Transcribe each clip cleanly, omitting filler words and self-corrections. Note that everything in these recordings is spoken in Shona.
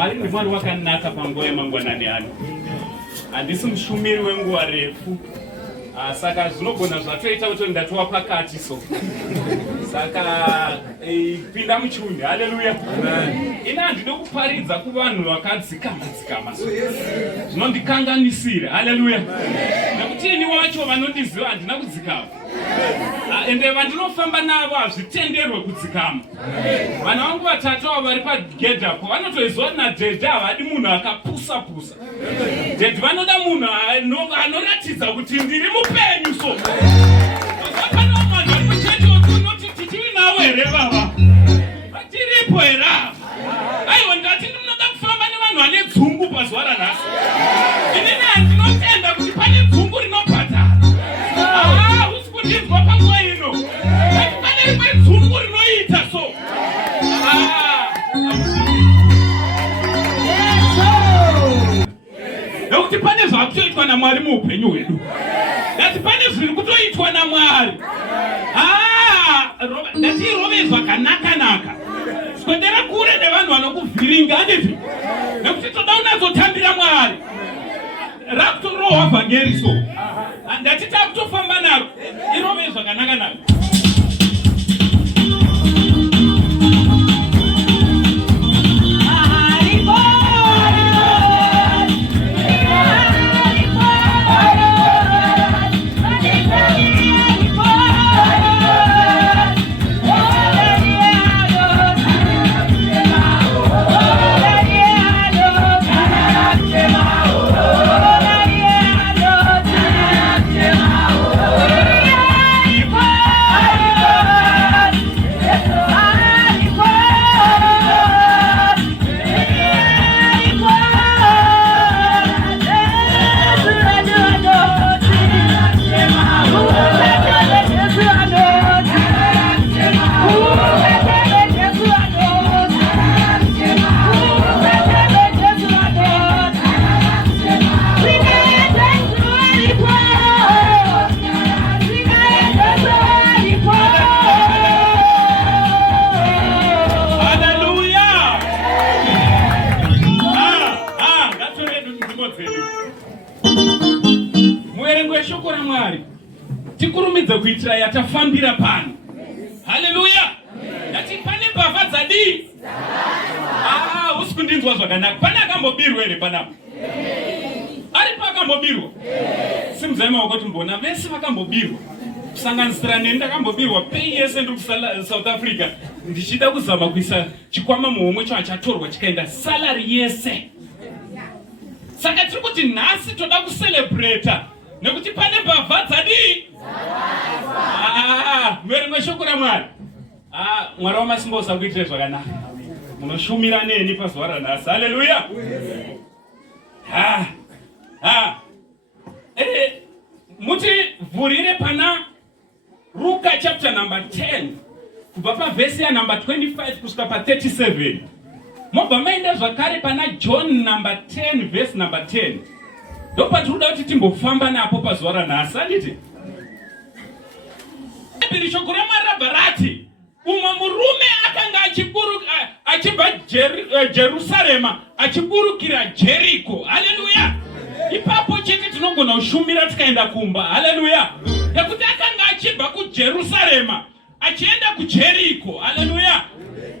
Mwari ni mwari wakanaka panguva yemangwanani ano. Handisi mushumiri wenguva refu. Saka zvinogona zvatoita kuti ndatova pakati so. Saka pinda muchiundi. Haleluya. Ina handina kuparidza kuvanhu vakadzikama so. Zvinondikanganisira. Haleluya. Nekuti ini wacho vanondiziva handina kudzikama. Ende vandinofamba navo hazvitenderwe kudzikama. Vana vangu vatatu ava vari pagedhapo vanotoziva nadhedhe havadi munhu akapusa. Dhedhe vanoda munhu anoratidza kuti ndiri mupenyu so. Vapana vanhu vari muchechi unoti tichiri navo here vava? Vatiripo here ava? Aiwa ndati ndinoda kufamba nevanhu vane dzungu pazuva ranhasi. Inini handinotenda kuti pane dzungu rinobhadhara. Ndinzwa panguva ino kuti pane rimwe dzungu rinoita so. Nekuti pane zvakutoitwa naMwari muupenyu hwedu. Ndati pane zviri kutoitwa naMwari. Ndati irove zvakanaka. Sikwendera kure nevanhu vanokuvhiringa handiti. Nekuti toda unazotambira Mwari. Rakutorohwa vhangeri so. Ndati takutofamba naro. Irove zvakanaka. Tikurumidze kuitira yatafambira pano. Haleluya. Ndati pane mbavha dzadi. Usikundinzwa zvakanaka. Pane akambobirwa here panapo? Aripo akambobirwa? Simuzai maoko kuti mbona vese vakambobirwa. Kusanganisira neni ndakambobirwa pei yese ndiri kuSouth Africa. Ndichida kuzama kuisa chikwama muhomwe chatorwa chikaenda salary yese. Saka tiri kuti nhasi toda kucelebrata. Nekuti pane mbavha dzadi. Mwerimwe shoko raMwari. Mwari wamasimba usakuitire zvakanaka. Munoshumira neni pazuva ranhasi. Haleluya. Muti vhurire pana Luka chapter number 10 kubva pavhesi ya number 25 kusvika pa37. Mobva maenda zvakare pana John number 10 verse number 10. Ndopatinoda kuti timbofamba napo pazuva ranhasi. Handiti? Shoko raMwari rabva rati umwe murume akanga achibva Jerusarema achiburukira Jeriko. Haleluya. Ipapo chete tinogona kushumira tikaenda kumba. Haleluya. Nekuti akanga achibva kuJerusarema achienda kuJeriko. Haleluya.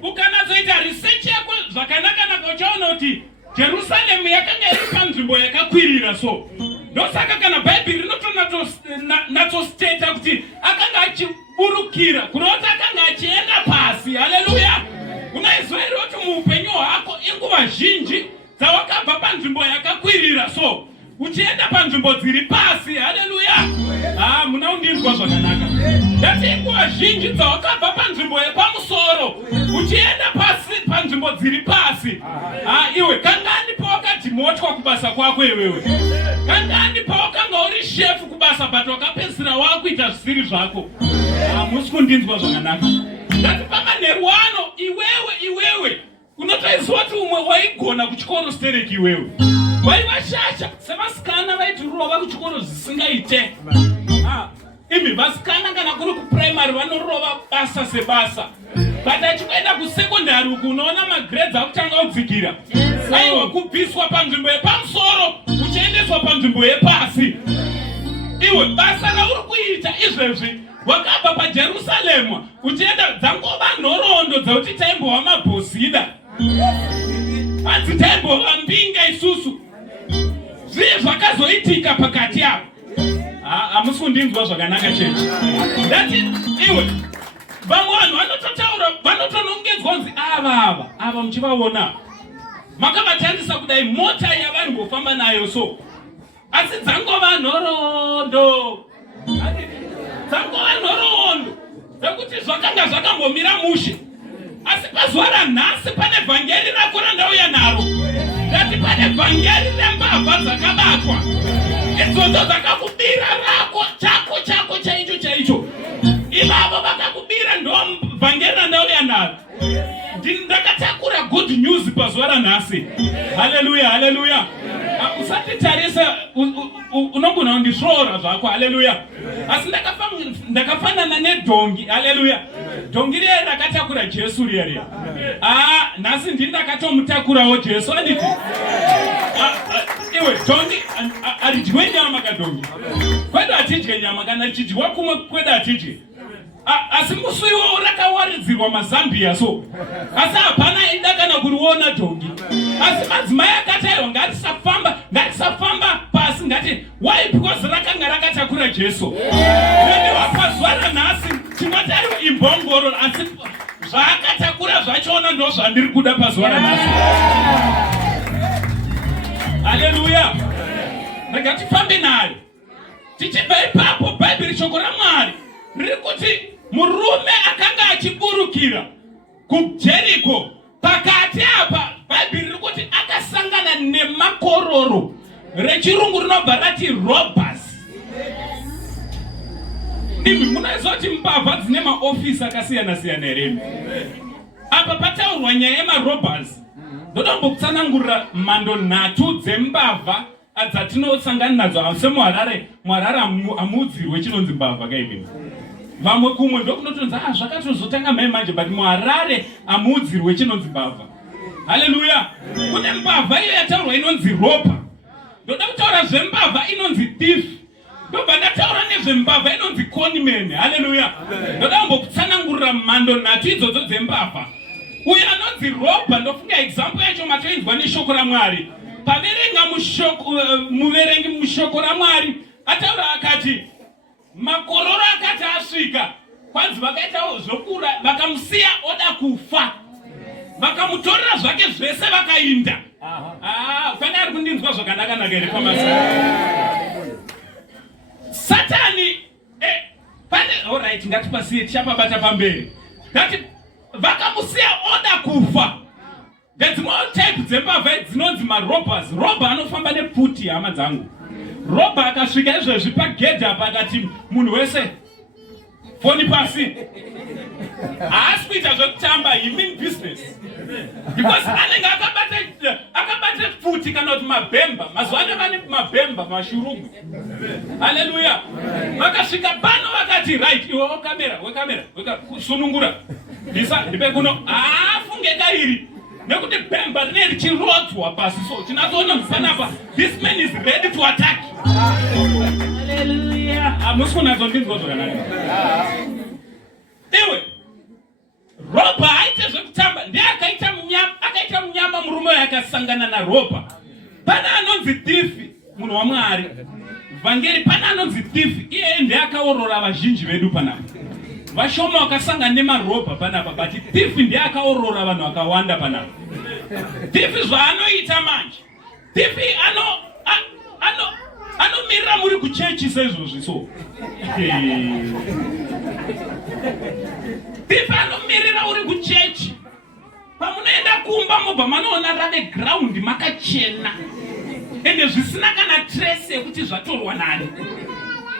Ukanazoita research yako zvakanaka uchaona kuti Jerusalemu yakanga iri panzvimbo yakakwirira so. Ndosaka kana Bhaibheri rinotonatsosteta kuti akanga achiburukira kurota akanga achienda pasi. Haleluya. Unaizwa here kuti muupenyu hwako inguva zhinji dzawakabva panzvimbo yakakwirira so uchienda panzvimbo dziri pasi. Haleluya. Muna undinzwa zvakanaka. Ndati inguva zhinji dzawakabva panzvimbo yepamusoro uchienda pasi panzvimbo dziri pasi. Iwe kangani pawakadhimotwa kubasa kwako iwewe? Kangani pawakanga uri shefu kubasa but wakapedzisira wakuita zvisiri zvako? Musi kundinzwa zvakanaka. Ndati pamanheru ano iwewe unotoiziva kuti umwe waigona kuchikoro stereki iwewe. Vaivashasha sevasikana vaitirova kuchikoro zvisingaite. Imi vasikana kana kuri kuprimary vanorova basa sebasa. But achikuenda kusekondari uku unoona magrades akutanga kudzikira. kubviswa panzvimbo yepamusoro uchiendeswa panzvimbo yepasi. Iwe basa rauri kuita izvezvi wakabva paJerusarema uchienda dzangova nhoroondo dzekuti taimbova mabhosida, hanzi taimbova mbinga isusu. Zvii zvakazoitika pakati apo? Hamusi kundinzwa zvakanaka chechi. Ndati iwe vamwe vanhu vanototaura vanotonongedzwa kunzi ava muchivaona makavatarisa kudai mota yavangofamba nayo so, asi dzangova nhoroondo dzekuti zvakanga zvakambomira mushe. Asi pazuva ranhasi pane vhangeri rako randauya naro. Ndati pane vhangeri rembavha dzakabatwa, idzodzo dzakakubira rako chako chaicho. Ivavo vakakubira ndo vhangeri randauya naro. Ndakatakura good news pazuva ranhasi. Haleluya. Usatitarisa unogona kundishoora zvako. Haleluya. Asi ndakafanana nedhongi. Haleluya. Dhongi riye rakatakura Jesu riye. Nhasi ndini ndakatomutakurawo Jesu. Anditi iwe dhongi haridyiwe nyama kadhongi. Kwedu hatidye nyama, kana richidyiwa kumwe kwedu hatidye. Asi musi iwo rakawaridzirwa mazambia so, asi hapana aida kana kuriona dhongi. Asi madzimai akati aiwa ngatisafamba pasi, ngati why? Because rakanga rakatakura Jesu. Ndiwa pazuva ranhasi tinoti aiwa imbongoro, asi zvaakatakura zvachona ndo zvandiri kuda pazuva ranhasi. Haleluya. Ngatifambe nayo. Tichibva ipapo Bhaibheri shoko raMwari riri kuti murume akanga achiburukira kuJeriko. Pakati apa Bhaibheri riri kuti akasangana nemakororo, rechirungu rinobva rati robbers. Imi munoziva kuti mbavha dzine maofisi akasiyana-siyana here? Apa pataurwa nyaya yemarobbers, ndoda kumbokutsanangurira mhando 3 dzembavha dzatinosangana nadzo semuHarare. muHarare hamuudzirwe chinonzi mbavha kaimini. Vamwe kumwe ndokunotonzi zvakatozotanga mai manje, but muHarare hamuudzirwe chinonzi mbavha. Haleluya. Kune mbavha iyo yataurwa inonzi ropa. Ndoda kutaura zvembavha inonzi thief. Ndobva ndataura nezvembavha inonzi conman. Haleluya. Ndoda kumbokutsanangurira mhando 3 idzodzo dzembavha. Uyo anonzi ropa, ndofunga example yacho matoinzwa neshoko raMwari. Paverenga muverengi mushoko raMwari ataura akati makororo akati asvika, kwanzi vakaitawo zvokura, vakamusiya oda kufa, vakamutorera zvake zvese vakainda. Fana ari kundinzwa zvakanaka here pamasi. Satani pane alright, ngatipasiye tichapabata pamberi. Ngati vakamusiya oda kufa. Dzimwe type dzembavha dzinonzi marobbers. Robber anofamba nepfuti, hama dzangu. Robber akasvika izvezvi pagedhi apa akati munhu wese foni pasi, haasi kuita zvekutamba, he mean business. Because anenge akabate pfuti kana kuti mabhemba. Mazuva ano vane mabhemba mashurungu. Haleluya. Vakasvika pano vakati right, iwe wekamera sunungura ndipe kuno. Funge kairi nekuti bhemba rine richirodzwa pasi, so tinazoona mufanapa this man is ready to attack. Haleluya. Hamusi kunazondinzwa zvakanaka. Iwe ropa aite zvekutamba, ndiye akaita munyama murume uyo akasangana naropa. Pana anonzi thifi, munhu waMwari. Vhangeri pana anonzi thifi, iye ndiye akaorora vazhinji vedu panapa. Vashoma vakasangana nemaropa panapa, but thifi ndiye akaorora vanhu vakawanda panapa. Thifi zvaanoita manje, thifi anomirira muri kuchechi saizvozvi so. Thifi anomirira uri kuchechi. Pamunoenda kumba mobva manoona rave ground makachena, ende zvisina kana trace yekuti zvatorwa nani.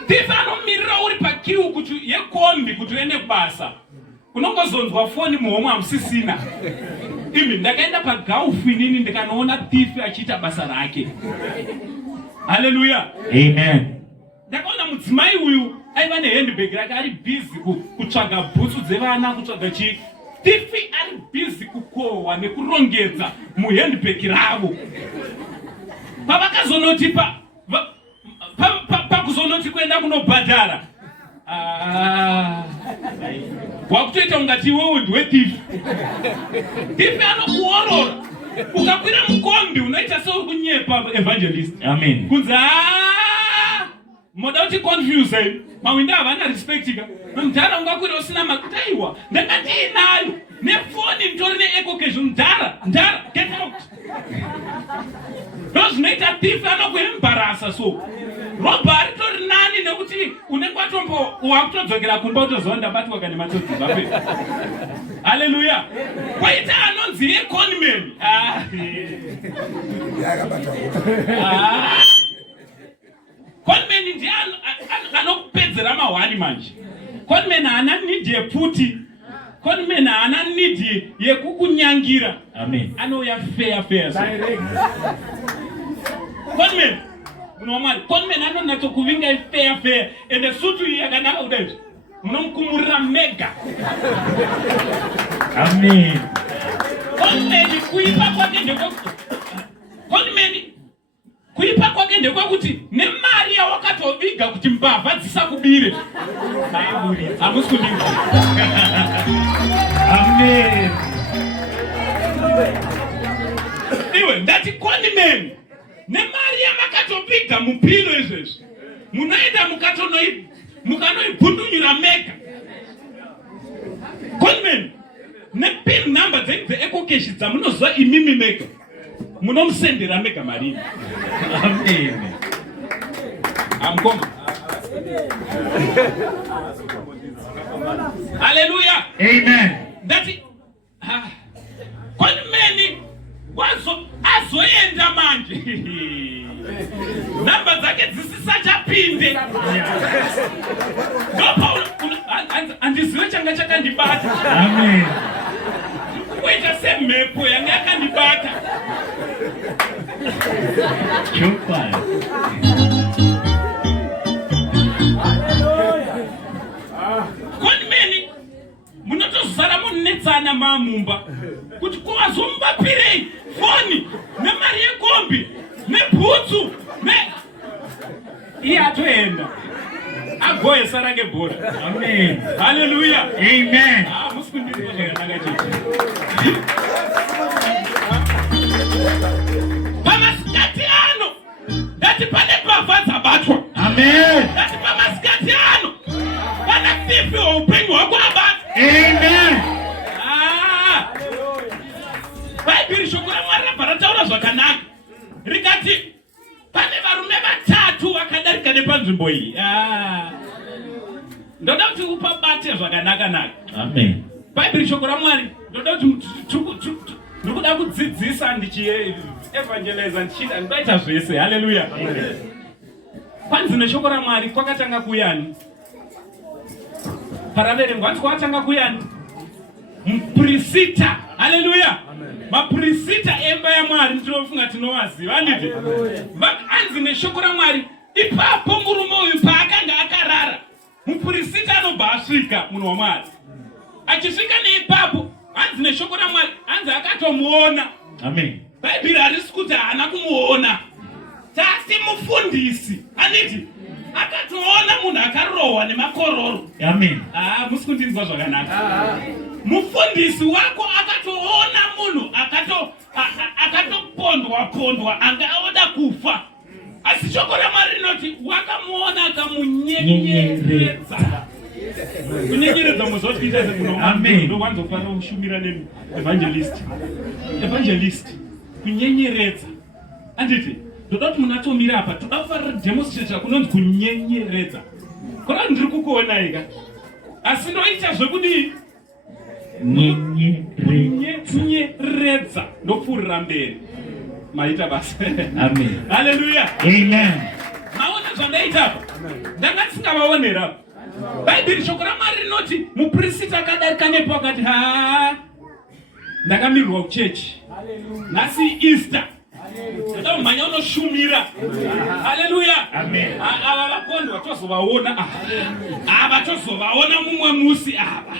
Thifi anomirira uri pakiu kuti yekombi kuti uende kubasa. Unongozonzwa foni muhomwe hamusisina. Imi ndakaenda pagaufu inini ndikanoona thifi achiita basa rake. Haleluya. Amen. Ndakaona mudzimai uyu aiva nehandbag rake ari busy kutsvaga bhutsu dzevana, kutsvaga chii. Thifi ari busy kukohwa nekurongedza muhandbag ravo. pavakazonoti pakuzonoti kuenda kunobhadhara wakutoita ungati iwewe ndwethifi. Thifi anokuorora ukakwira mukombi unoita seuri kunyepa evangelist. Amen. Kunzi moda kuti confuse mawinda havana respectika mudhara ungakwira usina makutaiwa ndanga ndiinayo nefoni nditori neecocation mudhara get out. Ndozvinoita thifi anokuembarasa so roba ritori nani nekuti unenge wakutodzokera kumba utoziva ndabatwa kana matsotsi zvapera. Haleluya. Kwaita anonzi econman conman ndiye anokupedzera mahwani manje. Conman haana nidhi yepfuti, conman haana nidhi yekukunyangira. Amen. Anouya fair conman munomwari conman anonatsokuvinga fair ende sutu iyi yakanaka kudai munomukumurira mega. Amen. Conman kuipa kwake ndekwakuti nemari yawakatoviga kuti mbavha dzisakubire. Hamusi kudinga. Amen. Iwe ndati conman nemari yamakatoviga mupilo izvezvi munoenda mukanoibhundunyura mega. Conman nepin number dzenyu dzeecocash dzamunoziva imimi mega munomusendera mega marini. Amen. Amkoma. Hallelujah. Amen. Ndati conman azoenda manje namba dzake dzisisachapinde. Ndopa handizive changa chakandibata. Amen. Kuita semhepo yange yakandibata. Chupa. Conman munotozara munetsana mamumba kuti kuwazomubapirei foni nemari yekombi nebhutsu iye atoenda agoyesa rake bhora. Amen. Haleluya. Amen. Musi kundizwa zvakanaka cheche. Pamasikati ano ndati pane mbavha dzabatwa. Amen. Ndati pamasikati ano pana thifi weupenyu hwako abata. Amen. Bhaibheri shoko raMwari rabva rataura zvakanaka rikati pane varume vatatu vakadarika nepanzvimbo iyi. Ndoda kuti upabate zvakanaka. Amen. Bhaibheri shoko raMwari ndoda kuti ndikuda kudzidzisa ndichievangeliza ndichiita zvese. Haleluya. Panzi neshoko raMwari kwakatanga kuyani paraverengwa anzi kwakatanga kuyani muprofita. Haleluya. Maprofita emba yaMwari ndinofunga tinovaziva handiti. Anzi neshoko raMwari ipapo murume uyu paakanga akarara muprofita anobva asvika munhu waMwari. Achisvika neipapo hanzi neshoko raMwari hanzi akatomuona. Amen. Bhaibheri harisi kuti haana kumuona, tasi mufundisi handiti akatoona munhu akarohwa nemakororo. Amen. Musi kundinzwa zvakanaka. Mufundisi wako akatoona munhu akatopondwa anga oda kufa, asi shoko raMwari rinoti wakamuona akamunyenyeredza. Kunyenyeredza muzotikuita semunhu. Amen. Ndowanzofanira kushumira neevangelist. Evangelist kunyenyeredza handiti ndoda kuti munhu atomira apa toda kufarira demonstrate kunonzi kunyenyeredza. Kona ndiri kukuonai ka asi ndoita zvekudii kunyenyeredza ndopfuurira mberi maita basa. Amen. Haleluya. Amen. Maona zvandaita apa ndanga tisingavaonera apa. Bhaibheri shoko raMwari rinoti muprofita akadarika nepo akati ndakamirirwa kuchechi nhasi Easter ndoda kumhanya unoshumira. Haleluya. Amen. Ava vakondwa tozovaona tozovaona mumwe musi ava.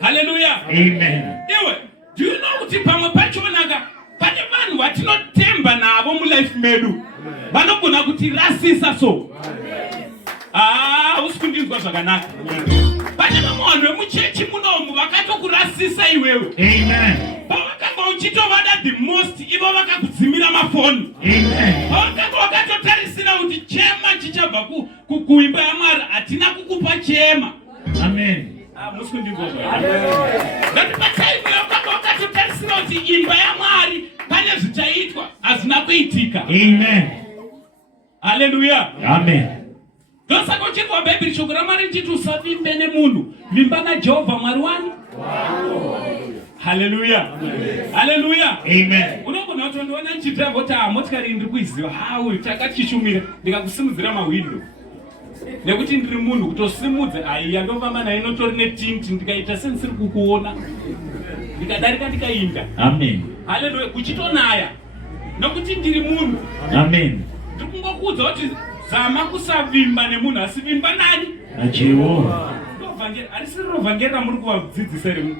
Haleluya. Amen. Iwe do you know kuti pamwe pachonaka pane vanhu vatinotemba navo mulife mulife medu vanogona kuti rasisa so. Usikundinzwa zvakanaka. Pane vamwe vanhu vemuchechi munomu vakatokurasisa iwewe. Amen. Pavakanga uchitovada the most, ivo vakakudzimira mafoni. Amen. Pavakanga wakatotarisira kuti chema chichabva kuimba yaMwari, hatina kukupa chema. Amen. Musikundinzwa zvakanaka. Ngati pataimu yakanga wakatotarisira kuti imba yaMwari pane zvichaitwa, hazvina kuitika. Amen. Hallelujah. Amen. Ndosaka uchirwa Bhaibheri shoko raMwari richiti usavimbe nemunhu, vimba naJehovha Mwari wani. Hallelujah. Hallelujah. Amen. Unogona kutondiona nchiita kuti motikari ndiri kuiziva hawo takachishumira ndikakusimudzira mawindo. Nekuti ndiri munhu kutosimudza aiya ndofamba nayo inotori netinti ndikaita sensiri kukuona. Ndikadarika ndikainda. Amen. Hallelujah. Kuchitonaya. Nokuti ndiri munhu. Amen. Ndikungokuudza kuti zama kusavimba nemunhu, asi vimba nani? Jehovha. Ndovhangeri, arisi rovhangeri ramuri kuvadzidzisa here?